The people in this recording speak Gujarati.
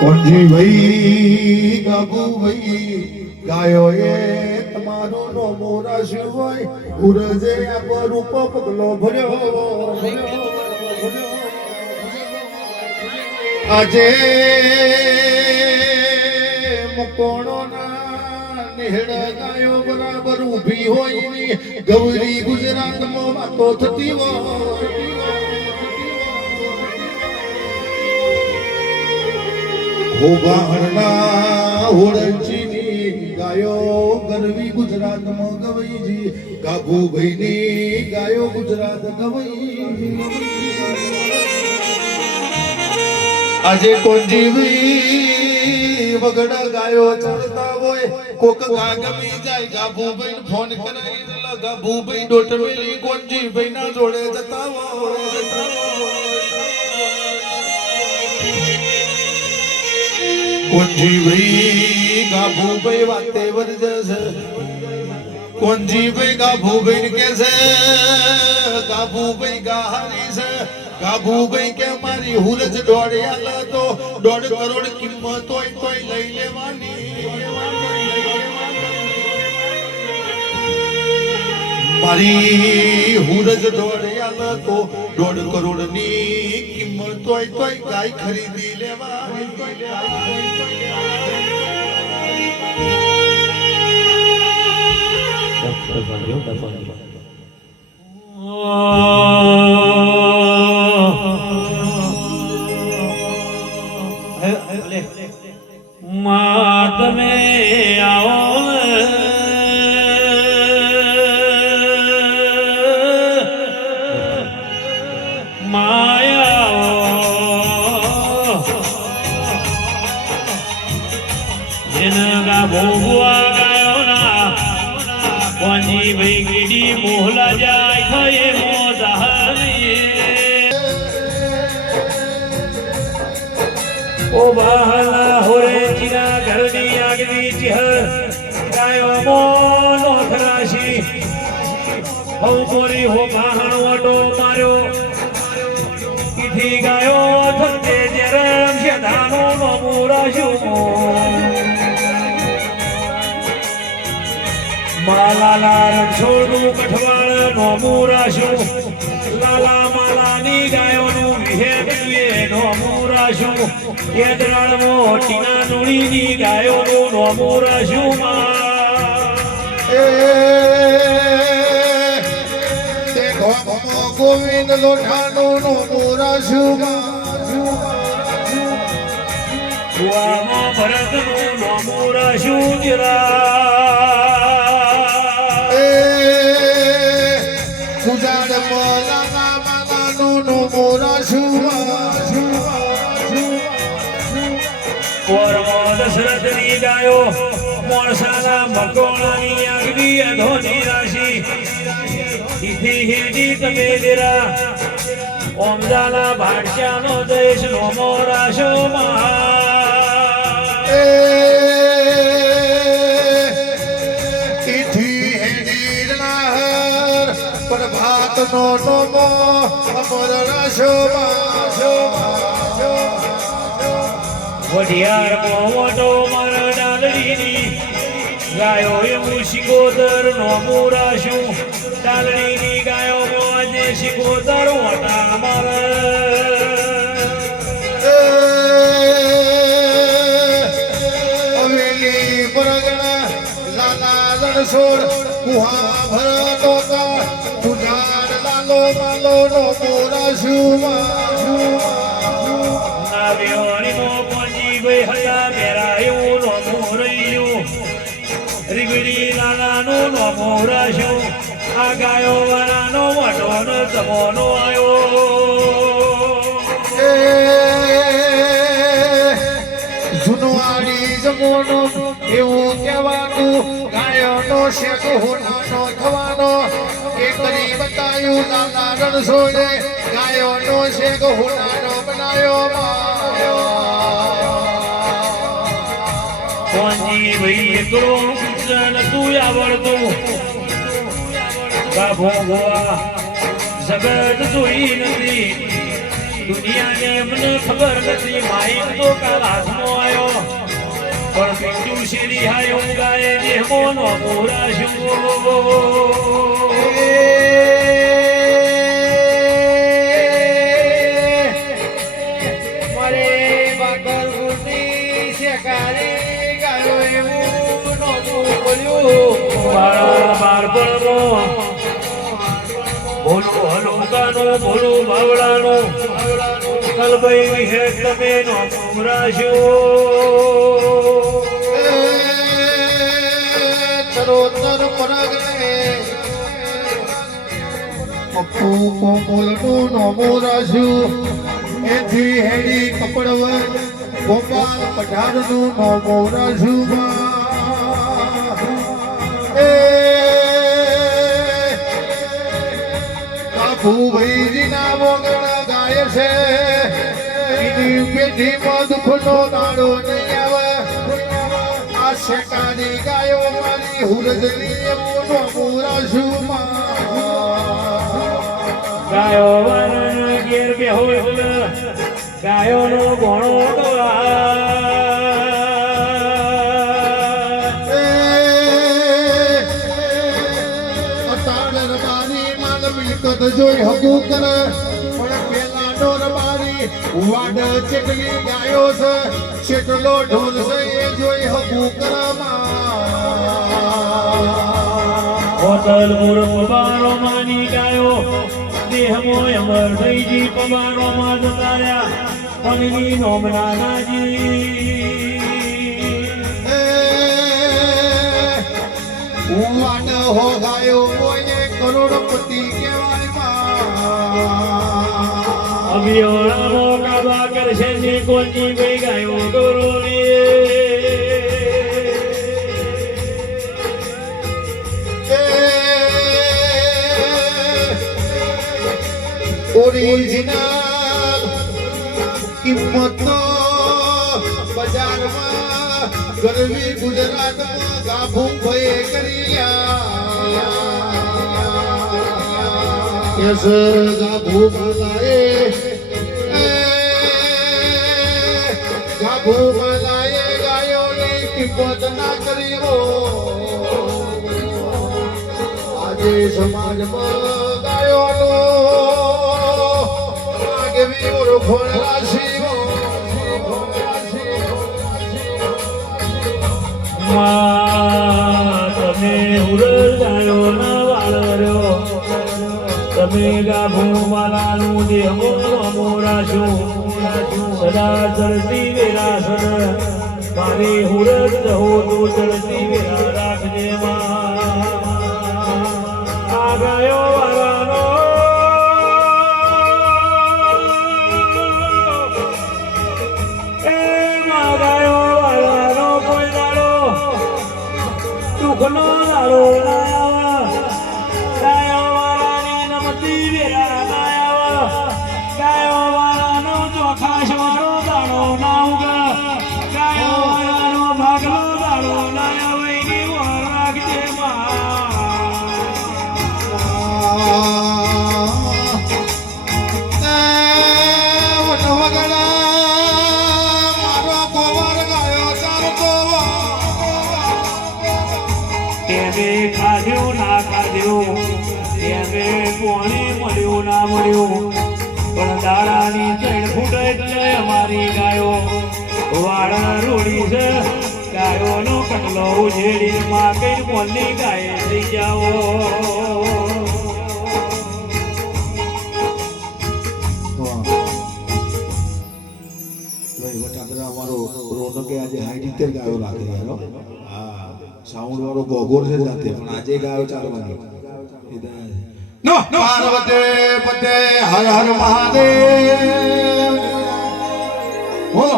કોણજી ભાઈ ગાબુ ભાઈ ગાયો એ તમારો નો મોરા શિવાય ઉરજે આપર ઉપ પગલો ભર્યો આજે મકોણો ના નેહડ ગાયો બરાબર ઊભી હોય ની ગૌરી ગુજરાતમાં વાતો થતી હોય હોબાહરના હોળંચીની ગાયો ગરવી ગુજરાતમાં ગવઈજી ગાભુભાઈની ગાયો ગુજરાત ગવઈ આજે કોંજીવી વગડા ગાયો ચરતા હોય કોક ગા ગમી જાય ગાભુભાઈને ફોન કરાઈ ગાભુભાઈ ડોટ મેલી કોંજીભાઈ ના જોડે જતા હોય કોંજી ભાઈ ગાભુ ભાઈ વાતે વરજે કોંજી ભાઈ ગાભુ ભાઈ કે છે ગાભુ ભાઈ ગાહારી છે ગાભુ ભાઈ કે મારી હુરજ દોડે આલ તો 1.5 કરોડ કિંમત હોય તોય લઈ લેવાની મારી હુરજ દોડે આલ તો 1.5 કરોડ ની કિંમત હોય તોય ગાય ખરીદી લેવાની તમે આવો ભોગવા ગાયો ના કોની ભાઈ ગીડી મોહલા જાય થયે મોજા ઓ બહાલા હોરે ચીના ઘરની આગવી ચિહર ગાયો મોનો ખરાશી હો મોરી હો બહાણ વટો માર્યો કીધી ગાયો થતે જરમ શેધાનો નો મુરાશું માલા રણછોડનું કઠવાળ નો મુરાશું લાલા માલાની ગાયોનું વિહેવીએ નો મુરાશું કેદરાળ મોટીના નુડીની ગાયોનું નો મુરાશું ગોવિંદ લોઠાનું નો મુરાશું ભરતનું નો મુરાશું જરા દશરથની ગાયો મોણસાના મકોણાની આગવી અધોની રાશિ ઈથી હિરજી તમે દેરા ઓમદાના ભાટશાનો દેશ નો મોરાશો પ્રભાત નો નમો અમર રાશો વઢિયાર મોટો મર ડાલડીની ગાયો એવું શિકોદર નો મુરાશું ડાલડીની ગાયો મોજે શિકોદર વટા મર હવેલી પરગણા લાલા રણછોડ કુહા ભરતો કા તુજાર લાલો માલો નો મુરાશું નાવ્યોની મો હતા મેરાયું નો મોરયું રીગડી લાલાનું નો મોરાશું આ ગાયો વાળાનો મોટો નો તમોનો આયો જુનવાડી જમોનો એવું કહેવાનું ગાયોનો શેક હોનાનો થવાનો એ કરી બતાયું લાલા રણછોડે ગાયોનો શેક હોનાનો બનાયો કોની ભાઈ એકલો જન તું આવડતું બાબો ગોવા જગત જોઈ નથી દુનિયાને મને ખબર નથી માઇક તો કાલ હાથમાં પણ પિંડુ શેરી હાયો ગાય જે મોનો મોરાશું મારે બાકર ગુની શેકારી ગાયો એવું નહોતું બોલ્યું મારા બાળપણમાં બોલું હલુકાનું બોલું બાવળાનું કલભાઈ હે તમે નો મોરાશું ચરોતર પરગણે પપ્પુ કોમલનું નોમો રાખ્યું એથી હેડી કપડવ ગોપાલ પઠાણનું નોમો રાખ્યું એ કાબુભાઈજીના મોગણ ગાય છે એની પેઢીમાં દુઃખનો દાડો નહીં આવે આ શેકાની ગાયો મારી હુરજની મોનો મોરાશું ગાયો વાળાના ઘેર બેહો એટલે ગાયોનો ઘોણો જોઈ હકું કરે પણ પેલા ડોર મારી વાડ ચેટલી ગાયો છે ચેટલો ઢોર છે એ જોઈ હકું કરે હોટલ મુર પબારો માની ગાયો દેહમો અમર થઈજી પબારો માં જતા રહ્યા પનની નોમના નાજી વાડ હો ગાયો કોઈને કરોડપતિ કહેવાય અભિયોળાનો કાબા કરશે ને કોની ભાઈ ગાયો ગૌરવની ઓરિજિનલ કિંમતો બજારમાં ગરવી ગુજરાતમાં ગાભુ ભયે કર્યા યસ ગાભુ મલાએ ગાભુ મલાએ ગાયોની કિંમત ના કરી હો આજે સમાજમાં ગાયોનો આગવી ઓળખોણ રાશી તમે ઉરલ ગાયો ના વાળર્યો તમે ગાભુ માલાનું દેહમો મોરાશું સદા ચડતી વેરાસર મારી હુરત રહો તો ચડતી વેરા રાખજે આ ગાયો વાળાનો એ મા ગાયો વાળાનો કોઈ દાડો દુઃખનો દાડો ના આવે ગાયો વાળાની નમતી વેરા ના આવે ગાયો વાળાનો ચોખાશ વાળો દાડો ના ઉગા ગાયો વાળાનો ભાગલો દાડો ના આવે એની વાર રાખજે ખાધ્યું ના ખાધ્યું એને કોણે મળ્યું ના મળ્યું પણ દાડાની ચડ ફૂટ એટલે અમારી ગાયો વાળ રોડી છે ગાયોનો કટલો ઉછેડી માં કઈ કોની ગાય થઈ જાઓ સાઉન્ડ વાળો ગોગોર છે જાતે પણ આજે ગાયો ચાલવાની નો પાર્વતી પતે હર હર મહાદેવ બોલો